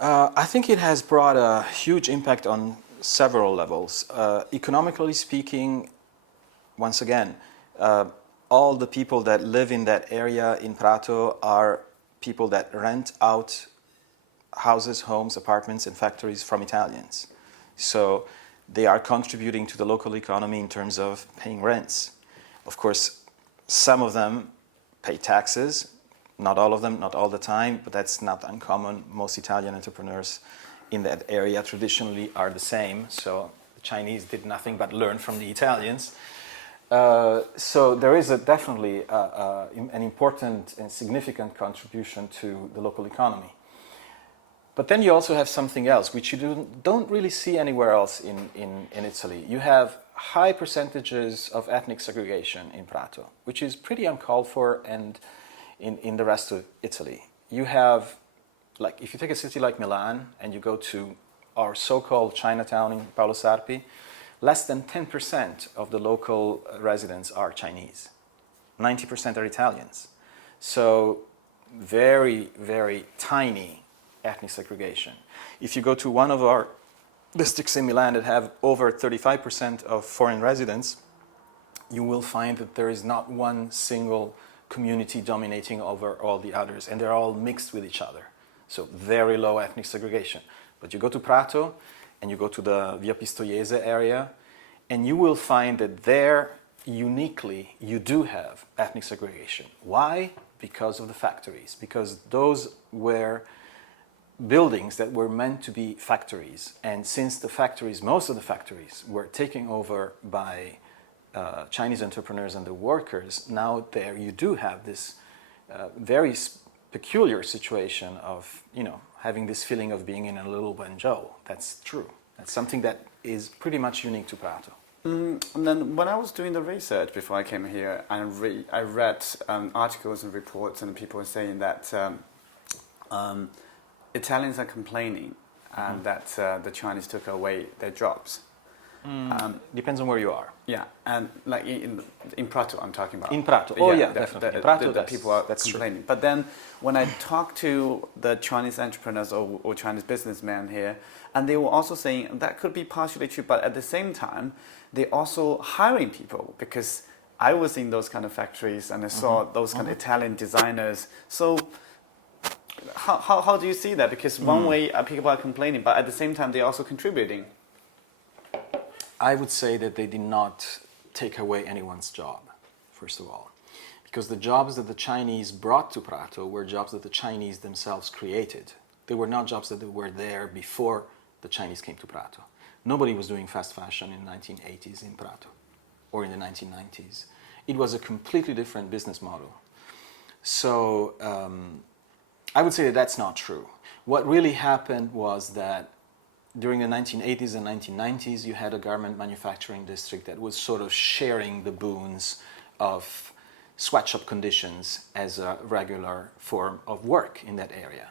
I think it has brought a huge impact on several levels. Economically speaking, once again, all the people that live in that area in Prato are people that rent out houses, homes, apartments, and factories from Italians. So they are contributing to the local economy in terms of paying rents. Of course, some of them pay taxes, not all of them, not all the time, but that's not uncommon. Most Italian entrepreneurs in that area traditionally are the same. So the Chinese did nothing but learn from the Italians. So there is definitely an important and significant contribution to the local economy. But then you also have something else, which you don't really see anywhere else in Italy. You have high percentages of ethnic segregation in Prato, which is pretty uncalled for and in the rest of Italy. You have, like, if you take a city like Milan and you go to our so-called Chinatown in Paolo Sarpi, less than 10% of the local residents are Chinese. 90% are Italians. So very, very tiny ethnic segregation. If you go to one of our districts in Milan that have over 35% of foreign residents, you will find that there is not one single community dominating over all the others, and they're all mixed with each other. So very low ethnic segregation. But you go to Prato, and you go to the Via Pistoiese area, and you will find that there, uniquely, you do have ethnic segregation. Why? Because of the factories. Because those were buildings that were meant to be factories. And since the factories, most of the factories, were taken over by Chinese entrepreneurs and the workers, now there you do have this very peculiar situation of, having this feeling of being in a little Guangzhou. That's true. That's something that is pretty much unique to Prato. And then when I was doing the research before I came here, I read articles and reports, and people were saying that Italians are complaining and that the Chinese took away their jobs. Depends on where you are. Yeah, and like in Prato, I'm talking about. In Prato, definitely. In Prato, the people are that's complaining. true. But then when I talk to the Chinese entrepreneurs or Chinese businessmen here, and they were also saying that could be partially true, but at the same time, they're also hiring people, because I was in those kind of factories and I saw those kind of Italian designers. So how do you see that? Because one way people are complaining, but at the same time, they're also contributing. I would say that they did not take away anyone's job, first of all, because the jobs that the Chinese brought to Prato were jobs that the Chinese themselves created. They were not jobs that were there before the Chinese came to Prato. Nobody was doing fast fashion in the 1980s in Prato or in the 1990s. It was a completely different business model. So I would say that that's not true. What really happened was that during the 1980s and 1990s, you had a garment manufacturing district that was sort of sharing the boons of sweatshop conditions as a regular form of work in that area.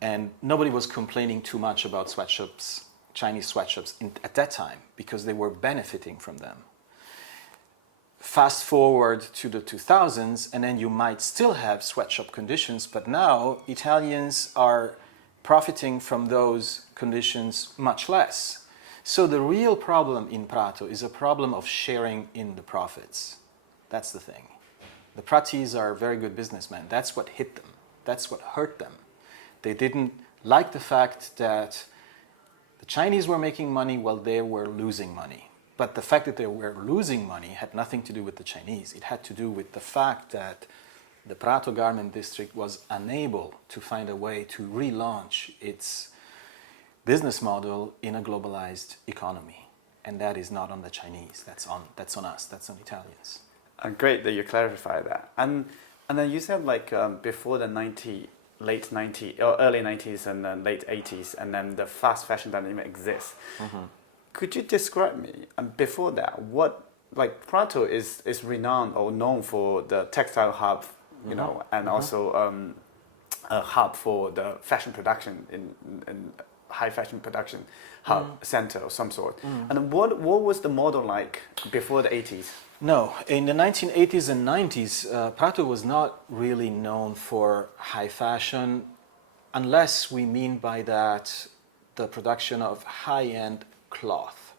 And nobody was complaining too much about sweatshops, Chinese sweatshops at that time, because they were benefiting from them. Fast forward to the 2000s, and then you might still have sweatshop conditions, but now Italians are profiting from those conditions much less. So the real problem in Prato is a problem of sharing in the profits. That's the thing. The Pratese are very good businessmen. That's what hit them. That's what hurt them. They didn't like the fact that the Chinese were making money while they were losing money. But the fact that they were losing money had nothing to do with the Chinese. It had to do with the fact that the Prato Garment District was unable to find a way to relaunch its business model in a globalized economy. And that is not on the Chinese, that's on us, that's on Italians. Great that you clarify that. And then you said before the late 90s, or early 90s and then late 80s, and then the fast fashion didn't even exist. Could you describe me, before that, what, Prato is renowned or known for the textile hub, and also a hub for the fashion production in high fashion production hub center of some sort. And what was the model like before the 80s? No, in the 1980s and 90s, Prato was not really known for high fashion. unless we mean by that the production of high-end cloth.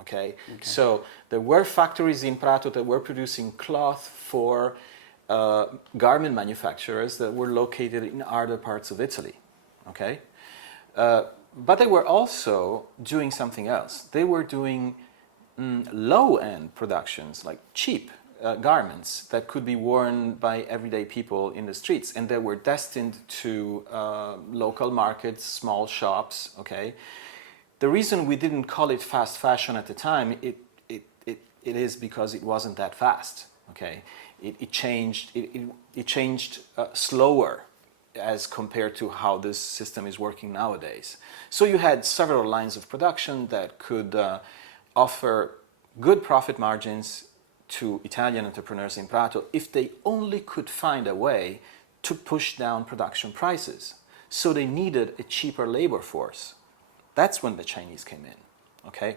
Okay? So there were factories in Prato that were producing cloth for garment manufacturers that were located in other parts of Italy. Okay? But they were also doing something else. They were doing low-end productions, like cheap garments that could be worn by everyday people in the streets, and they were destined to local markets, small shops. Okay, the reason we didn't call it fast fashion at the time, it is because it wasn't that fast. Okay, it changed slower as compared to how this system is working nowadays. So you had several lines of production that could offer good profit margins to Italian entrepreneurs in Prato if they only could find a way to push down production prices. So they needed a cheaper labor force. That's when the Chinese came in, okay?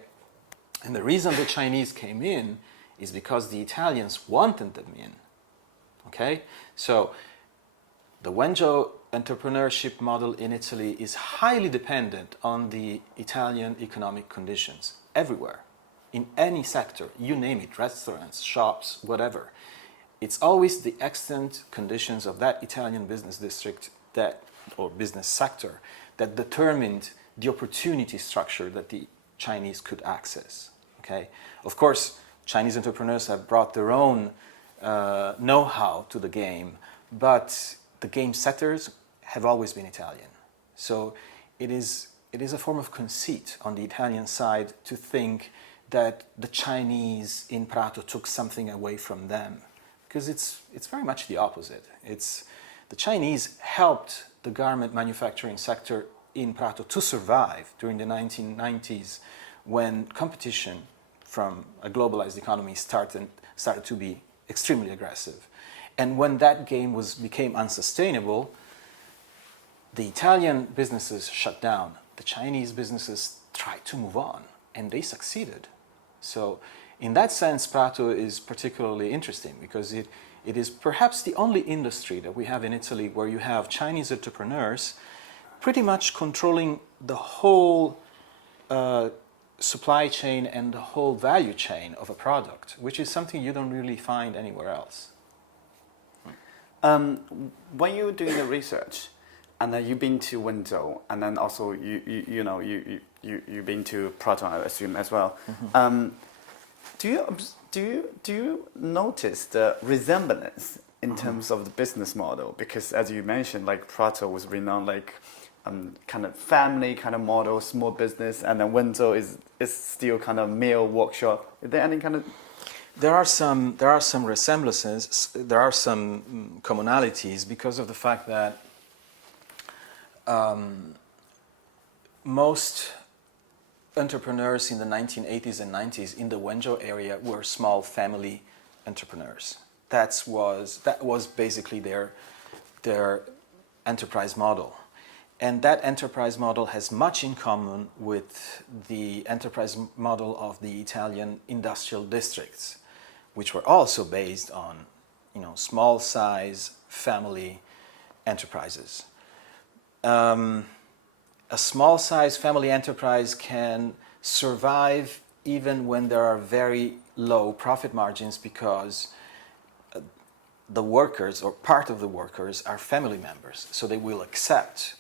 And the reason the Chinese came in is because the Italians wanted them in, okay? So the Wenzhou entrepreneurship model in Italy is highly dependent on the Italian economic conditions everywhere. In any sector, you name it, restaurants, shops, whatever. It's always the extant conditions of that Italian business district or business sector that determined the opportunity structure that the Chinese could access. Okay? Of course, Chinese entrepreneurs have brought their own know-how to the game, but the game setters have always been Italian. So it is a form of conceit on the Italian side to think that the Chinese in Prato took something away from them, because it's very much the opposite. The Chinese helped the garment manufacturing sector in Prato to survive during the 1990s, when competition from a globalized economy started to be extremely aggressive. And when that game became unsustainable, the Italian businesses shut down. The Chinese businesses tried to move on, and they succeeded. So in that sense, Prato is particularly interesting because it is perhaps the only industry that we have in Italy where you have Chinese entrepreneurs pretty much controlling the whole supply chain and the whole value chain of a product, which is something you don't really find anywhere else. When you were doing the research, and then you've been to Wenzhou, and then also you've been to Prato, I assume, as well. Mm-hmm. Do you notice the resemblance in terms of the business model? Because as you mentioned, like Prato was renowned like kind of family kind of model, small business, and then Wenzhou is still kind of male workshop. Is there any kind of There are some resemblances. There are some commonalities because of the fact that most entrepreneurs in the 1980s and 90s in the Wenzhou area were small family entrepreneurs. That was basically their enterprise model. And that enterprise model has much in common with the enterprise model of the Italian industrial districts, which were also based on, small size family enterprises. A small size family enterprise can survive even when there are very low profit margins because the workers or part of the workers are family members. So they will accept,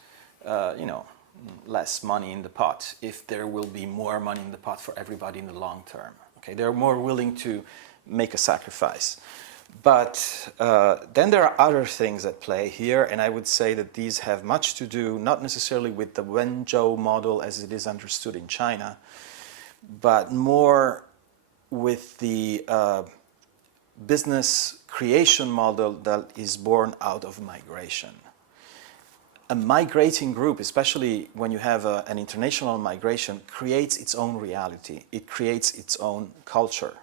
less money in the pot if there will be more money in the pot for everybody in the long term. Okay, they're more willing to make a sacrifice. But then there are other things at play here, and I would say that these have much to do, not necessarily with the Wenzhou model as it is understood in China, but more with the business creation model that is born out of migration. A migrating group, especially when you have an international migration, creates its own reality. It creates its own culture.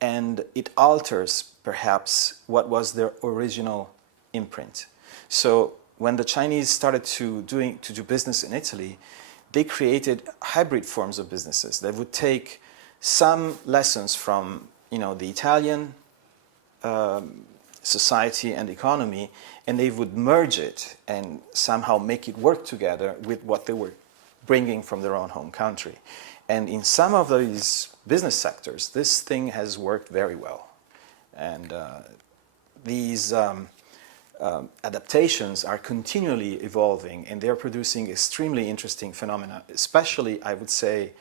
And it alters, perhaps, what was their original imprint. So when the Chinese started to do business in Italy, they created hybrid forms of businesses that would take some lessons from the Italian society and economy, and they would merge it and somehow make it work together with what they were bringing from their own home country. And in some of these business sectors, this thing has worked very well. And these adaptations are continually evolving, and they're producing extremely interesting phenomena, especially, I would say,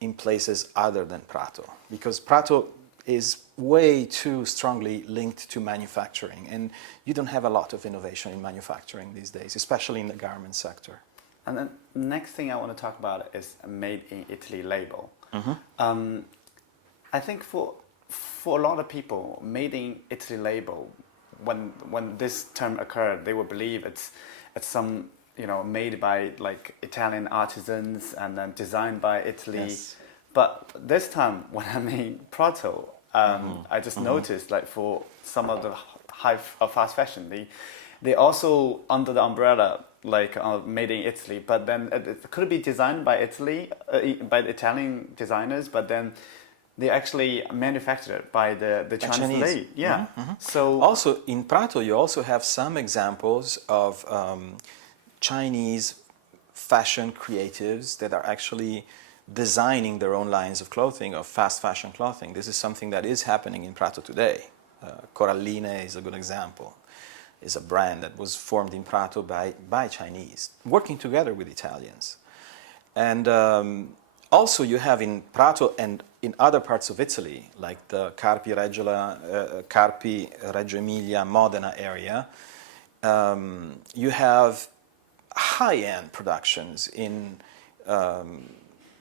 in places other than Prato, because Prato is way too strongly linked to manufacturing, and you don't have a lot of innovation in manufacturing these days, especially in the garment sector. And then next thing I want to talk about is a Made in Italy label. I think for a lot of people, Made in Italy label, when this term occurred, they would believe it's some, you know, made by like Italian artisans and then designed by Italy. Yes. But this time when I made Prato, I just noticed like for some of the fast fashion, they also under the umbrella like made in Italy, but then it could be designed by Italy, by the Italian designers, but then they actually manufactured by the Chinese lady. Yeah. So also in Prato, you also have some examples of Chinese fashion creatives that are actually designing their own lines of clothing, of fast fashion clothing. This is something that is happening in Prato today. Coralline is a good example. It's a brand that was formed in Prato by Chinese, working together with Italians. And also you have in Prato and in other parts of Italy, like the Carpi, Reggio Emilia, Modena area, you have high-end productions in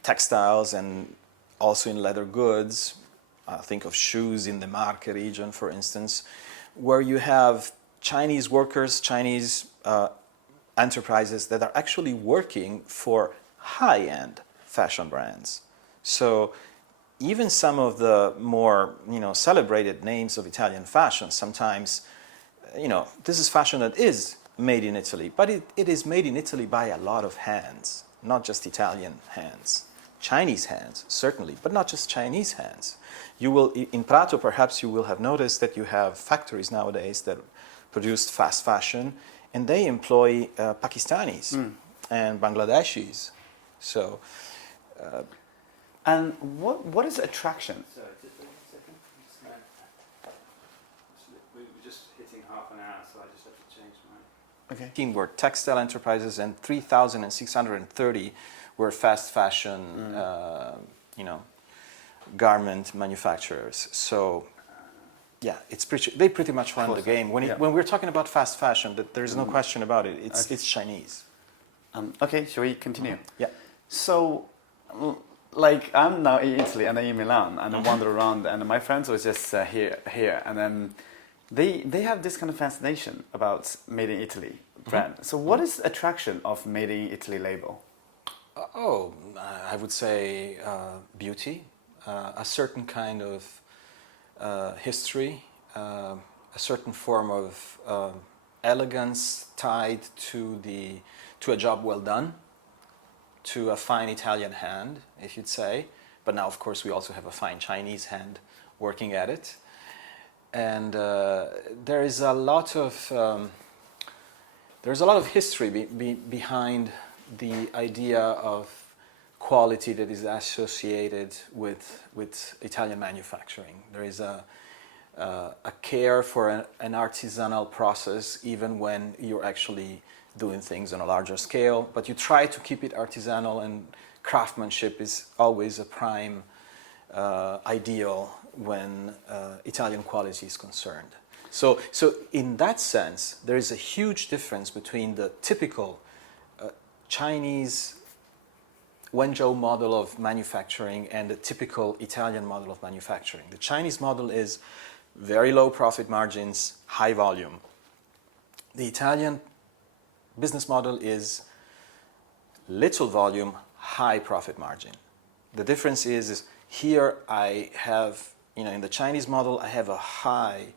textiles and also in leather goods. Think of shoes in the Marche region, for instance, where you have Chinese workers, Chinese enterprises that are actually working for high-end fashion brands. So even some of the more, you know, celebrated names of Italian fashion, sometimes, you know, this is fashion that is made in Italy, but it is made in Italy by a lot of hands, not just Italian hands. Chinese hands, certainly, but not just Chinese hands. You will, in Prato, perhaps you will have noticed that you have factories nowadays that produce fast fashion, and they employ Pakistanis and Bangladeshis. So, and what is attraction? Sorry, just wait a second. We were just hitting half an hour, so I just have to change mine. Okay. 15 were textile enterprises, and 3,630 were fast fashion, you know, garment manufacturers. So, yeah, they pretty much run the game. When we're talking about fast fashion, there's no question about it. It's Chinese. Okay, shall we continue? Yeah. So, like I'm now in Italy and I'm in Milan and I wander around, and my friends was just here, and then they have this kind of fascination about Made in Italy brand. So, what is the attraction of Made in Italy label? I would say beauty, a certain kind of history, a certain form of elegance tied to a job well done, to a fine Italian hand, if you'd say. But now, of course, we also have a fine Chinese hand working at it. And there is a lot of history behind the idea of quality that is associated with Italian manufacturing. There is a care for an artisanal process, even when you're actually doing things on a larger scale, but you try to keep it artisanal, and craftsmanship is always a prime ideal when Italian quality is concerned. So in that sense, there is a huge difference between the typical Chinese Wenzhou model of manufacturing and the typical Italian model of manufacturing. The Chinese model is very low profit margins, high volume. The Italian business model is little volume, high profit margin. The difference is here I have, in the Chinese model, I have a high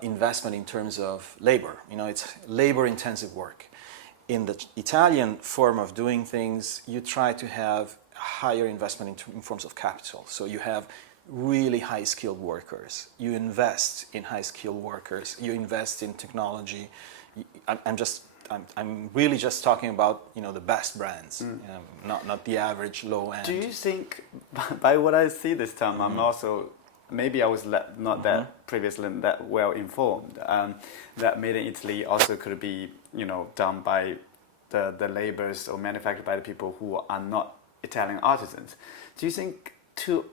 investment in terms of labor. It's labor intensive work. In the Italian form of doing things, you try to have higher investment in forms of capital. So you have really high skilled workers. You invest in high skilled workers. You invest in technology. I'm really just talking about the best brands, not the average low end. Do you think, by what I see this time, I'm also, maybe I was not that previously that well informed, that made in Italy also could be done by the laborers or manufactured by the people who are not Italian artisans. Do you think to